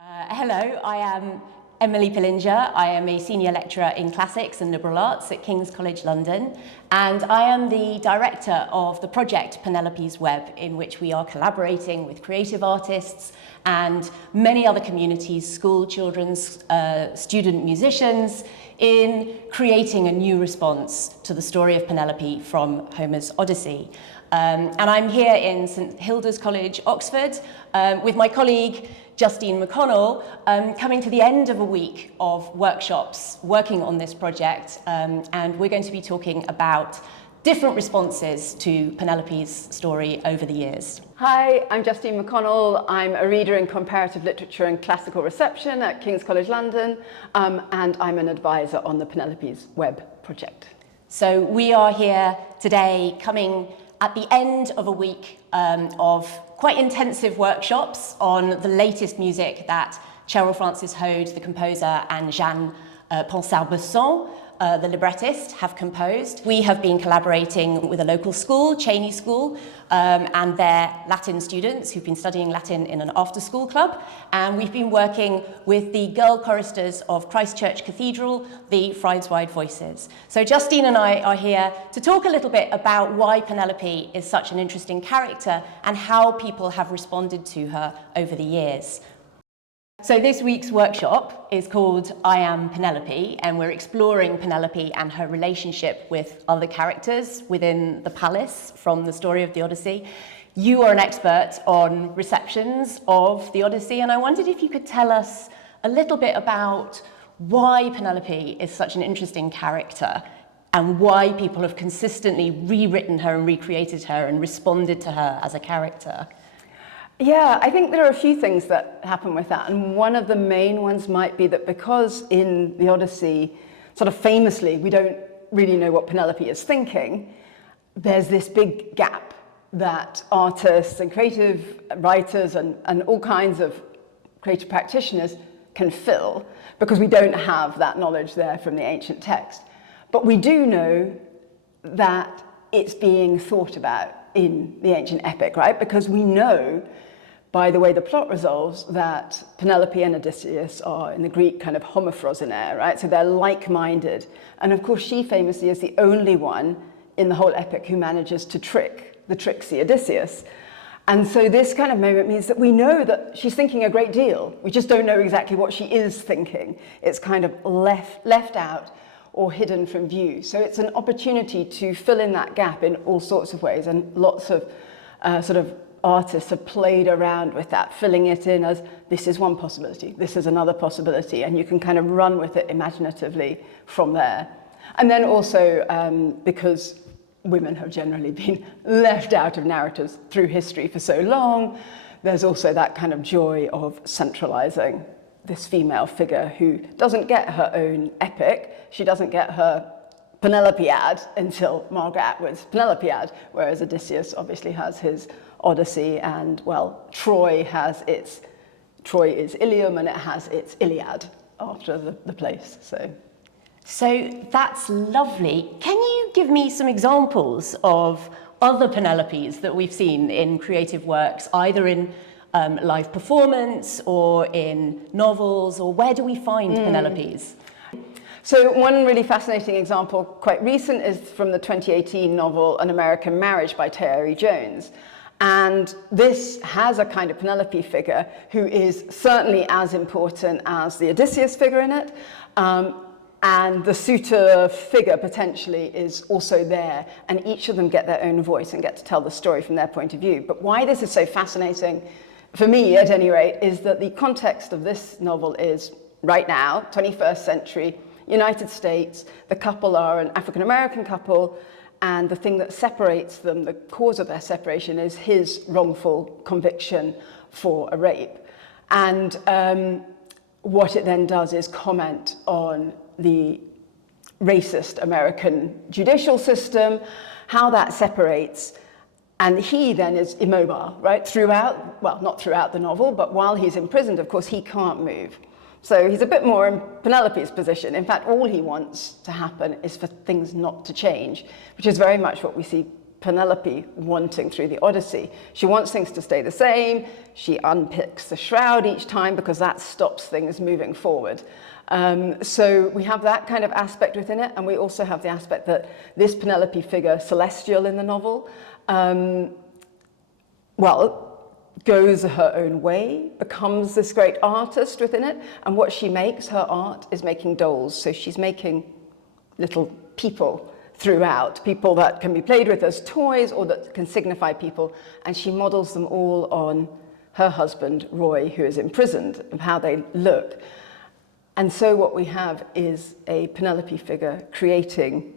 Hello, I am Emily Pillinger. I am a senior lecturer in classics and liberal arts at King's College London, and I am the director of the project Penelope's Web, in which we are collaborating with creative artists and many other communities, school children's, student musicians, in creating a new response to the story of Penelope from Homer's Odyssey. And I'm here in St Hilda's College, Oxford, with my colleague Justine McConnell, coming to the end of a week of workshops working on this project, and we're going to be talking about different responses to Penelope's story over the years. Hi, I'm Justine McConnell. I'm a reader in comparative literature and classical reception at King's College London, and I'm an advisor on the Penelope's Web project. So we are here today coming at the end of a week of quite intensive workshops on the latest music that Cheryl Frances Hode, the composer, and Jeanne Ponsard-Besson, the librettist, have composed. We have been collaborating with a local school, Cheney School, and their Latin students who've been studying Latin in an after-school club. And we've been working with the girl choristers of Christchurch Cathedral, the Friars Wide Voices. So Justine and I are here to talk a little bit about why Penelope is such an interesting character and how people have responded to her over the years. So this week's workshop is called I Am Penelope, and we're exploring Penelope and her relationship with other characters within the palace from the story of the Odyssey. You are an expert on receptions of the Odyssey, and I wondered if you could tell us a little bit about why Penelope is such an interesting character and why people have consistently rewritten her and recreated her and responded to her as a character. Yeah, I think there are a few things that happen with that, and one of the main ones might be that because in the Odyssey, sort of famously, we don't really know what Penelope is thinking, there's this big gap that artists and creative writers and all kinds of creative practitioners can fill, because we don't have that knowledge there from the ancient text. But we do know that it's being thought about in the ancient epic, right? Because we know by the way the plot resolves that Penelope and Odysseus are, in the Greek, kind of homophrosynaire, right? So they're like-minded. And of course, she famously is the only one in the whole epic who manages to trick the tricksy Odysseus. And so this kind of moment means that we know that she's thinking a great deal. We just don't know exactly what she is thinking. It's kind of left out or hidden from view. So it's an opportunity to fill in that gap in all sorts of ways, and lots of sort of artists have played around with that, filling it in as this is one possibility, this is another possibility, and you can kind of run with it imaginatively from there. And then also because women have generally been left out of narratives through history for so long, there's also that kind of joy of centralizing this female figure who doesn't get her own epic. She doesn't get her Penelopiad until Margaret Atwood's Penelopiad, whereas Odysseus obviously has his Odyssey, and well, Troy is Ilium, and it has its Iliad after the place. So that's lovely. Can you give me some examples of other Penelopes that we've seen in creative works, either in live performance or in novels, or where do we find Penelopes? So one really fascinating example, quite recent, is from the 2018 novel An American Marriage by Tayari Jones. And this has a kind of Penelope figure who is certainly as important as the Odysseus figure in it. And the suitor figure potentially is also there, and each of them get their own voice and get to tell the story from their point of view. But why this is so fascinating, for me at any rate, is that the context of this novel is right now, 21st century, United States. The couple are an African-American couple, and the thing that separates them, the cause of their separation, is his wrongful conviction for a rape. And what it then does is comment on the racist American judicial system, how that separates. And he then is immobile, right? Throughout, well, not throughout the novel, but while he's imprisoned, of course, he can't move. So he's a bit more in Penelope's position. In fact, all he wants to happen is for things not to change, which is very much what we see Penelope wanting through the Odyssey. She wants things to stay the same. She unpicks the shroud each time because that stops things moving forward. So we have that kind of aspect within it, and we also have the aspect that this Penelope figure, celestial in the novel, goes her own way, becomes this great artist within it, and what she makes, her art, is making dolls. So she's making little people throughout, people that can be played with as toys or that can signify people, and she models them all on her husband, Roy, who is imprisoned, of how they look. And so what we have is a Penelope figure creating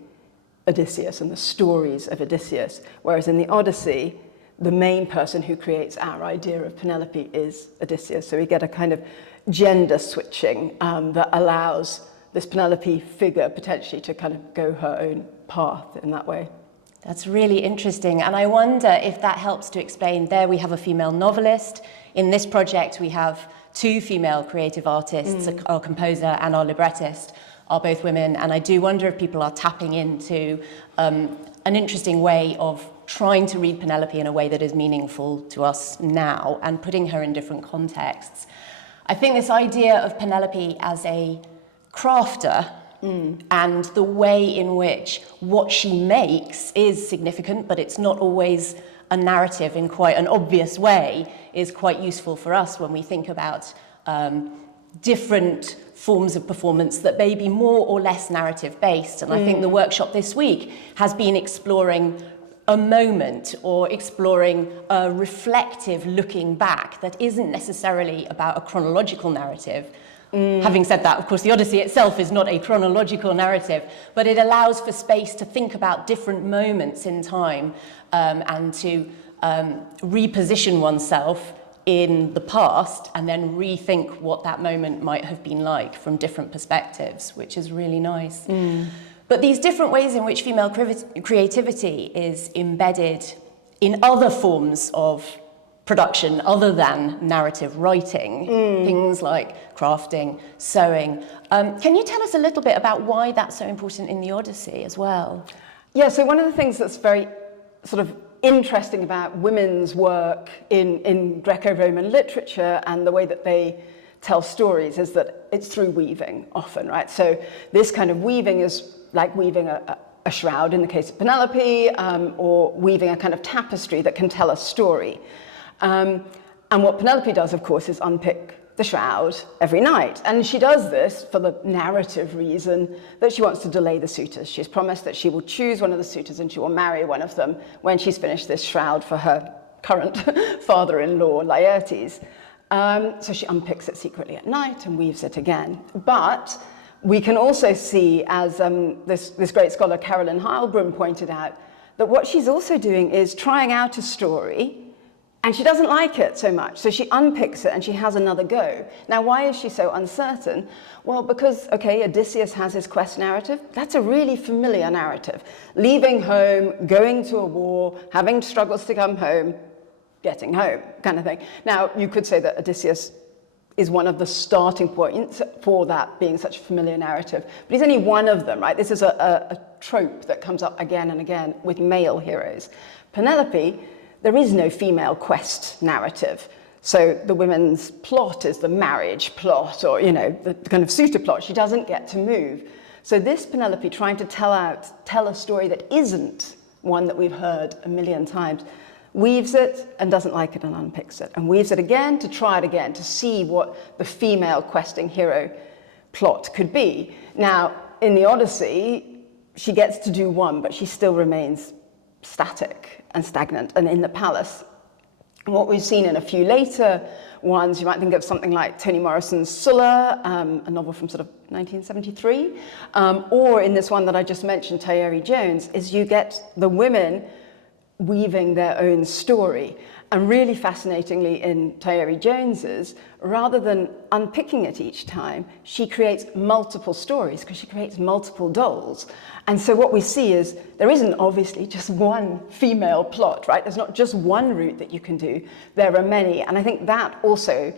Odysseus and the stories of Odysseus, whereas in the Odyssey, the main person who creates our idea of Penelope is Odysseus. So we get a kind of gender switching that allows this Penelope figure potentially to kind of go her own path in that way. That's really interesting. And I wonder if that helps to explain, there we have a female novelist. In this project, we have two female creative artists, our composer and our librettist are both women. And I do wonder if people are tapping into an interesting way of trying to read Penelope in a way that is meaningful to us now and putting her in different contexts. I think this idea of Penelope as a crafter and the way in which what she makes is significant, but it's not always a narrative in quite an obvious way, is quite useful for us when we think about different forms of performance that may be more or less narrative based. And I think the workshop this week has been exploring a moment or exploring a reflective looking back that isn't necessarily about a chronological narrative. Having said that, of course, the Odyssey itself is not a chronological narrative, but it allows for space to think about different moments in time and to reposition oneself in the past and then rethink what that moment might have been like from different perspectives, which is really nice. But these different ways in which female creativity is embedded in other forms of production other than narrative writing, things like crafting, sewing. Can you tell us a little bit about why that's so important in the Odyssey as well? Yeah, so one of the things that's very sort of interesting about women's work in Greco-Roman literature and the way that they tell stories is that it's through weaving often, right? So this kind of weaving is like weaving a shroud in the case of Penelope, or weaving a kind of tapestry that can tell a story. And what Penelope does, of course, is unpick the shroud every night. And she does this for the narrative reason that she wants to delay the suitors. She's promised that she will choose one of the suitors and she will marry one of them when she's finished this shroud for her current father-in-law, Laertes. So she unpicks it secretly at night and weaves it again. But we can also see, as this great scholar Carolyn Heilbrunn pointed out, that what she's also doing is trying out a story, and she doesn't like it so much, so she unpicks it and she has another go. Now, why is she so uncertain? Well, because, okay, Odysseus has his quest narrative. That's a really familiar narrative. Leaving home, going to a war, having struggles to come home, getting home, kind of thing. Now, you could say that Odysseus is one of the starting points for that being such a familiar narrative, but he's only one of them, right? This is a trope that comes up again and again with male heroes. Penelope, there is no female quest narrative. So the women's plot is the marriage plot or, you know, the kind of suitor plot. She doesn't get to move. So this Penelope trying to tell a story that isn't one that we've heard a million times, weaves it and doesn't like it and unpicks it, and weaves it again to try it again to see what the female questing hero plot could be. Now, in the Odyssey, she gets to do one, but she still remains static and stagnant and in the palace. And what we've seen in a few later ones, you might think of something like Toni Morrison's Sulla, a novel from sort of 1973, or in this one that I just mentioned, Tayeri Jones, is you get the women weaving their own story. And really fascinatingly in Tayeri Jones's, rather than unpicking it each time, she creates multiple stories because she creates multiple dolls. And so what we see is there isn't obviously just one female plot, right? There's not just one route that you can do. There are many. And I think that also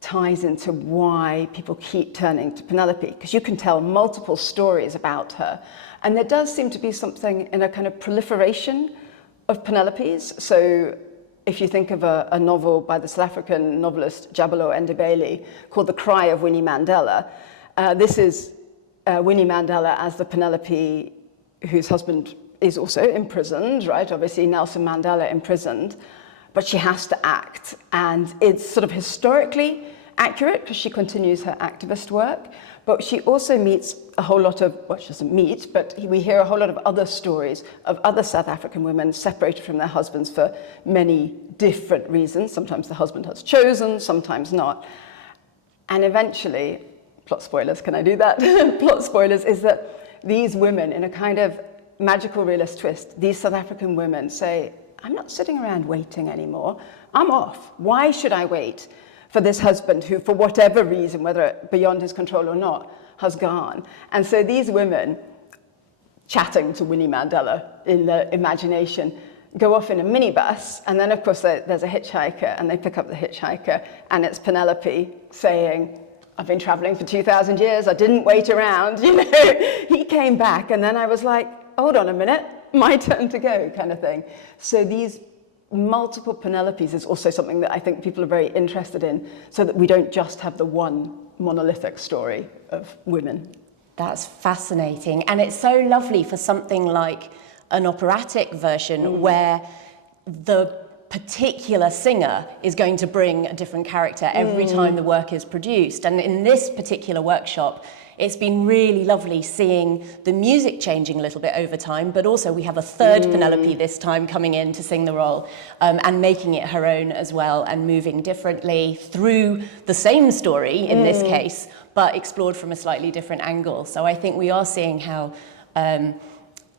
ties into why people keep turning to Penelope, because you can tell multiple stories about her. And there does seem to be something in a kind of proliferation of Penelopes. So if you think of a novel by the South African novelist Jabalo Ndebele called The Cry of Winnie Mandela, this is Winnie Mandela as the Penelope whose husband is also imprisoned, right? Obviously Nelson Mandela imprisoned, but she has to act. And it's sort of historically accurate because she continues her activist work, but she also meets a whole lot of, well, she doesn't meet, but we hear a whole lot of other stories of other South African women separated from their husbands for many different reasons. Sometimes the husband has chosen, sometimes not. And eventually, plot spoilers, can I do that? Plot spoilers is that these women, in a kind of magical realist twist, these South African women say, I'm not sitting around waiting anymore. I'm off. Why should I wait for this husband who, for whatever reason, whether beyond his control or not, has gone? And so these women, chatting to Winnie Mandela in their imagination, go off in a minibus, and then of course there's a hitchhiker, and they pick up the hitchhiker, and it's Penelope saying, I've been traveling for 2,000 years, I didn't wait around, you know. He came back, and then I was like, hold on a minute, my turn to go, kind of thing. So these multiple Penelopes is also something that I think people are very interested in, so that we don't just have the one monolithic story of women. That's fascinating. And it's so lovely for something like an operatic version where the particular singer is going to bring a different character every time the work is produced. And in this particular workshop, it's been really lovely seeing the music changing a little bit over time, but also we have a third Penelope this time coming in to sing the role and making it her own as well, and moving differently through the same story in this case, but explored from a slightly different angle. So I think we are seeing how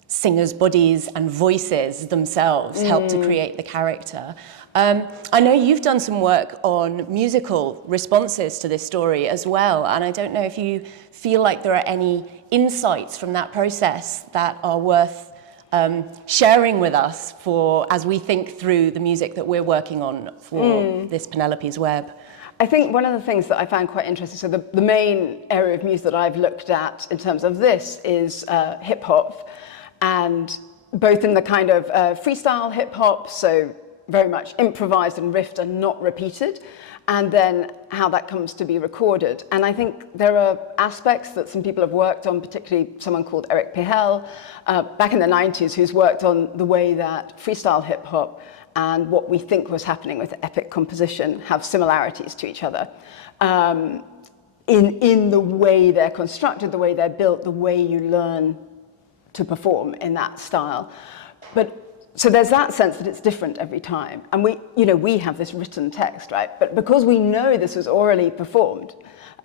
singers' bodies and voices themselves help to create the character. I know you've done some work on musical responses to this story as well, and I don't know if you feel like there are any insights from that process that are worth sharing with us for as we think through the music that we're working on for this Penelope's Web. I think one of the things that I found quite interesting, so the main area of music that I've looked at in terms of this is hip hop, and both in the kind of freestyle hip hop, so very much improvised and riffed and not repeated, and then how that comes to be recorded. And I think there are aspects that some people have worked on, particularly someone called Eric Pihel, back in the 90s, who's worked on the way that freestyle hip hop and what we think was happening with epic composition have similarities to each other. In the way they're constructed, the way they're built, the way you learn to perform in that style. So there's that sense that it's different every time. And we have this written text, right? But because we know this was orally performed,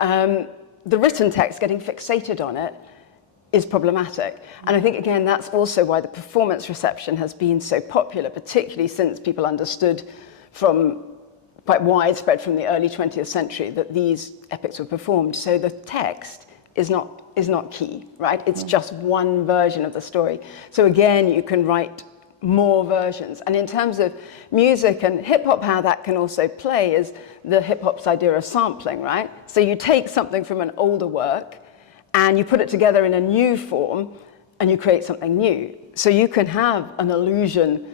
the written text, getting fixated on it, is problematic. And I think, again, that's also why the performance reception has been so popular, particularly since people understood from quite widespread from the early 20th century that these epics were performed. So the text is not key, right? It's just one version of the story. So again, you can write more versions. And in terms of music and hip hop, how that can also play is the hip hop's idea of sampling, right? So you take something from an older work and you put it together in a new form and you create something new. So you can have an allusion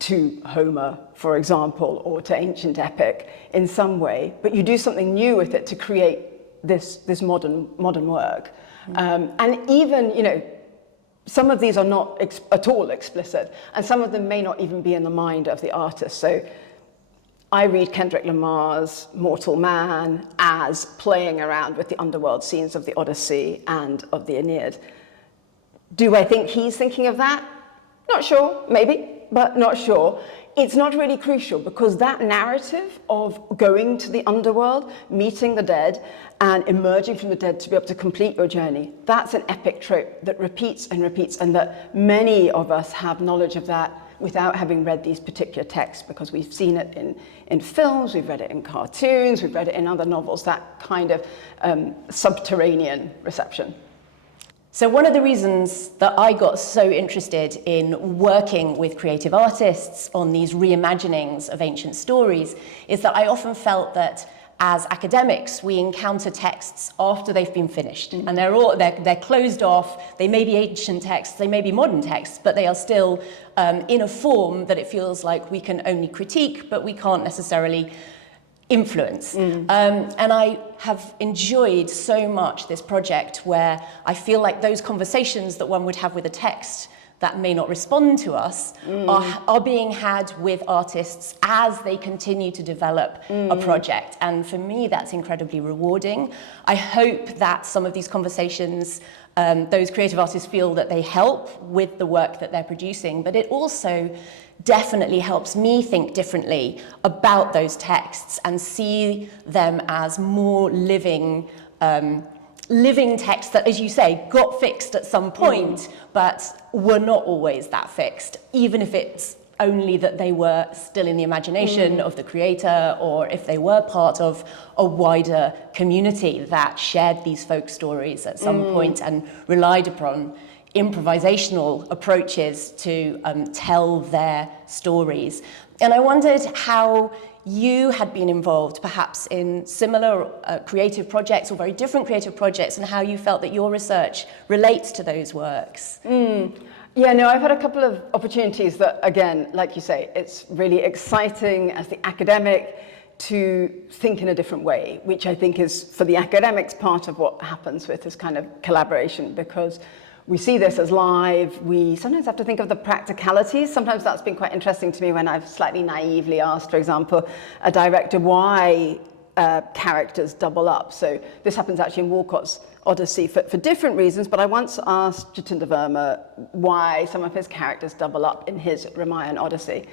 to Homer, for example, or to ancient epic in some way, but you do something new with it to create this modern work. And even, some of these are not at all explicit, and some of them may not even be in the mind of the artist. So I read Kendrick Lamar's Mortal Man as playing around with the underworld scenes of the Odyssey and of the Aeneid. Do I think he's thinking of that? Not sure, maybe, but not sure. It's not really crucial, because that narrative of going to the underworld, meeting the dead, and emerging from the dead to be able to complete your journey, that's an epic trope that repeats and repeats, and that many of us have knowledge of that without having read these particular texts, because we've seen it in films, we've read it in cartoons, we've read it in other novels, that kind of subterranean reception. So one of the reasons that I got so interested in working with creative artists on these reimaginings of ancient stories is that I often felt that as academics, we encounter texts after they've been finished, and they're closed off. They may be ancient texts, they may be modern texts, but they are still in a form that it feels like we can only critique, but we can't necessarily influence. And I have enjoyed so much this project where I feel like those conversations that one would have with a text that may not respond to us are being had with artists as they continue to develop a project. And for me, that's incredibly rewarding. I hope that some of these conversations, those creative artists feel that they help with the work that they're producing, but it also definitely helps me think differently about those texts and see them as more living texts that, as you say, got fixed at some point, but were not always that fixed, even if it's only that they were still in the imagination of the creator, or if they were part of a wider community that shared these folk stories at some point and relied upon improvisational approaches to tell their stories. And I wondered how you had been involved perhaps in similar creative projects or very different creative projects, and how you felt that your research relates to those works. Yeah, no, I've had a couple of opportunities that, again, like you say, it's really exciting as the academic to think in a different way, which I think is, for the academics, part of what happens with this kind of collaboration, because we see this as live. We sometimes have to think of the practicalities. Sometimes that's been quite interesting to me when I've slightly naively asked, for example, a director why characters double up. So this happens actually in Walcott's Odyssey for different reasons, but I once asked Jatinder Verma why some of his characters double up in his Ramayan Odyssey.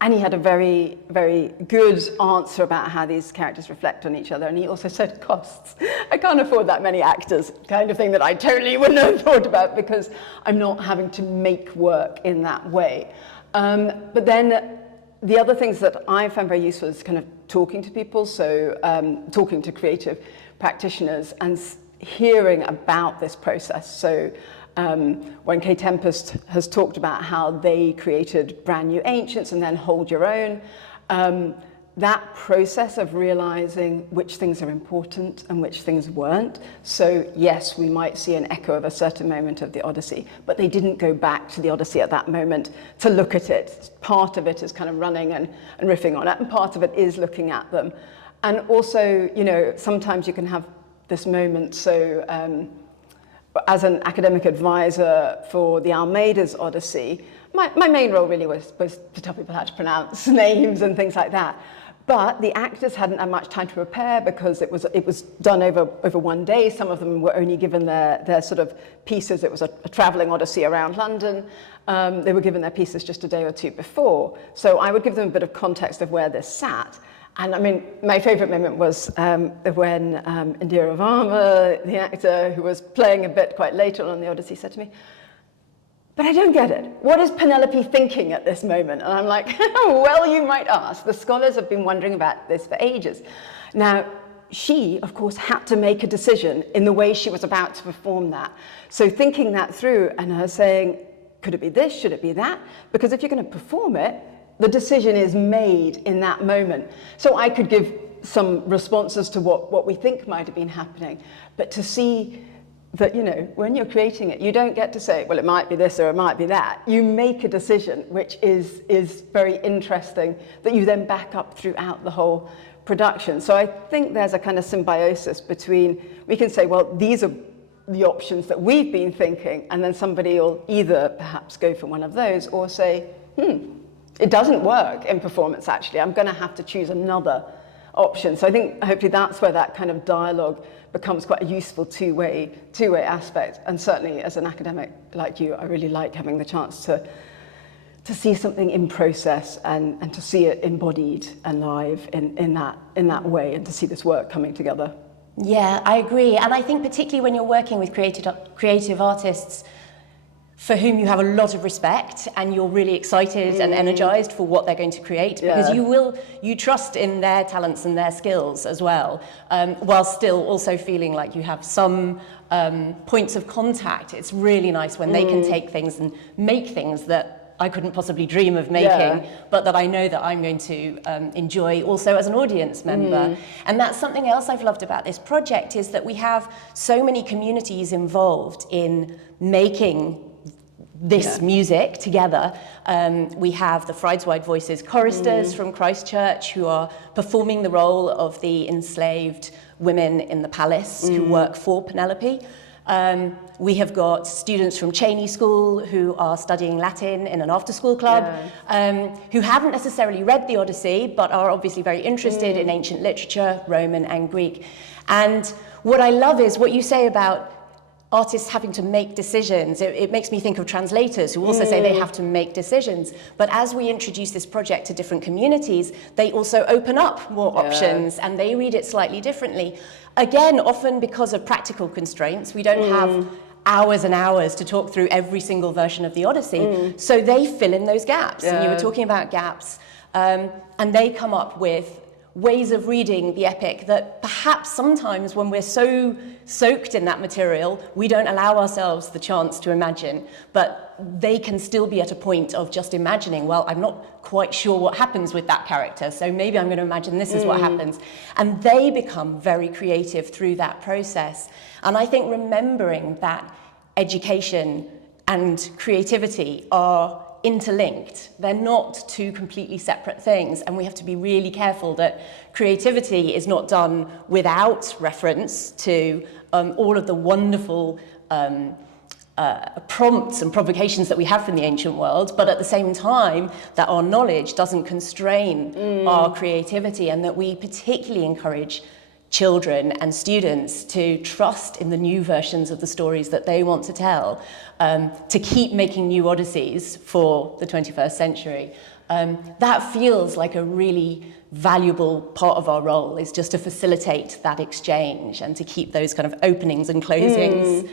And he had a very, very good answer about how these characters reflect on each other. And he also said costs. I can't afford that many actors, kind of thing that I totally wouldn't have thought about, because I'm not having to make work in that way. But then the other things that I found very useful is kind of talking to people, so talking to creative practitioners and hearing about this process. So when Kay Tempest has talked about how they created Brand New Ancients and then Hold Your Own, that process of realizing which things are important and which things weren't. So yes, we might see an echo of a certain moment of the Odyssey, but they didn't go back to the Odyssey at that moment to look at it. Part of it is kind of running and riffing on it, and part of it is looking at them. And also, you know, sometimes you can have this moment. So as an academic advisor for the Almeida's Odyssey, my main role really was to tell people how to pronounce names and things like that. But the actors hadn't had much time to prepare because it was done over one day. Some of them were only given their sort of pieces. It was a traveling odyssey around London. They were given their pieces just a day or two before. So I would give them a bit of context of where this sat. And I mean, my favorite moment was when Indira Varma, the actor who was playing a bit quite later on the Odyssey, said to me, "But I don't get it. What is Penelope thinking at this moment?" And I'm like, well, you might ask. The scholars have been wondering about this for ages. Now, she, of course, had to make a decision in the way she was about to perform that. So thinking that through and her saying, could it be this? Should it be that? Because if you're going to perform it, the decision is made in that moment. So I could give some responses to what we think might have been happening, but to see that, you know, when you're creating it, you don't get to say, well, it might be this or it might be that. You make a decision, which is very interesting, that you then back up throughout the whole production. So I think there's a kind of symbiosis between, we can say, well, these are the options that we've been thinking, and then somebody will either perhaps go for one of those or say, it doesn't work in performance, actually. I'm going to have to choose another option. So I think hopefully that's where that kind of dialogue becomes quite a useful two-way aspect. And certainly as an academic like you, I really like having the chance to see something in process and to see it embodied and live in that way, and to see this work coming together. Yeah, I agree. And I think particularly when you're working with creative artists for whom you have a lot of respect and you're really excited and energized for what they're going to create, because you trust in their talents and their skills as well, while still also feeling like you have some points of contact. It's really nice when they can take things and make things that I couldn't possibly dream of making, but that I know that I'm going to enjoy also as an audience member. And that's something else I've loved about this project, is that we have so many communities involved in making this music together. We have the Fried's-Wide Voices choristers from Christchurch who are performing the role of the enslaved women in the palace who work for Penelope. We have got students from Cheney School who are studying Latin in an after-school club, who haven't necessarily read the Odyssey, but are obviously very interested in ancient literature, Roman and Greek. And what I love is what you say about artists having to make decisions. It makes me think of translators who also say they have to make decisions. But as we introduce this project to different communities, they also open up more options and they read it slightly differently. Again, often because of practical constraints, we don't have hours and hours to talk through every single version of the Odyssey. So they fill in those gaps. And you were talking about gaps. And they come up with ways of reading the epic that perhaps sometimes when we're so soaked in that material, we don't allow ourselves the chance to imagine. But they can still be at a point of just imagining, well, I'm not quite sure what happens with that character, so maybe I'm going to imagine this is what happens. And they become very creative through that process. And I think remembering that education and creativity are interlinked. They're not two completely separate things, and we have to be really careful that creativity is not done without reference to all of the wonderful prompts and provocations that we have from the ancient world, but at the same time that our knowledge doesn't constrain our creativity, and that we particularly encourage children and students to trust in the new versions of the stories that they want to tell, to keep making new Odysseys for the 21st century. That feels like a really valuable part of our role, is just to facilitate that exchange and to keep those kind of openings and closings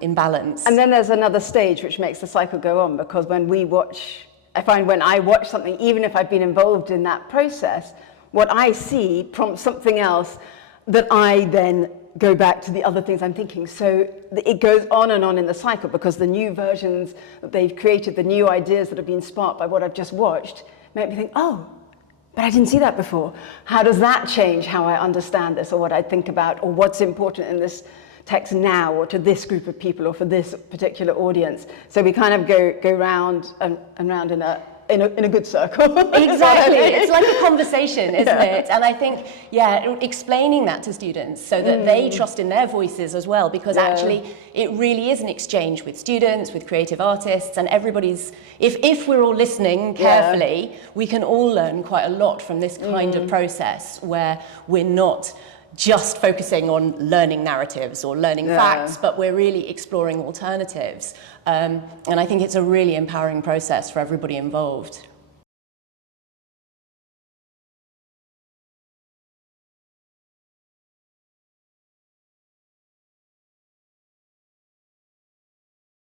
in balance. And then there's another stage which makes the cycle go on, because when I watch something, even if I've been involved in that process, what I see prompts something else that I then go back to the other things I'm thinking. So it goes on and on in the cycle, because the new versions that they've created, the new ideas that have been sparked by what I've just watched, make me think, oh, but I didn't see that before. How does that change how I understand this, or what I think about, or what's important in this text now, or to this group of people, or for this particular audience? So we kind of go round and round in a good circle. Exactly. It's like a conversation, isn't it? And I think, explaining that to students so that they trust in their voices as well, because actually it really is an exchange with students, with creative artists, and everybody's, if we're all listening carefully, we can all learn quite a lot from this kind of process, where we're not just focusing on learning narratives or learning facts, but we're really exploring alternatives. And I think it's a really empowering process for everybody involved.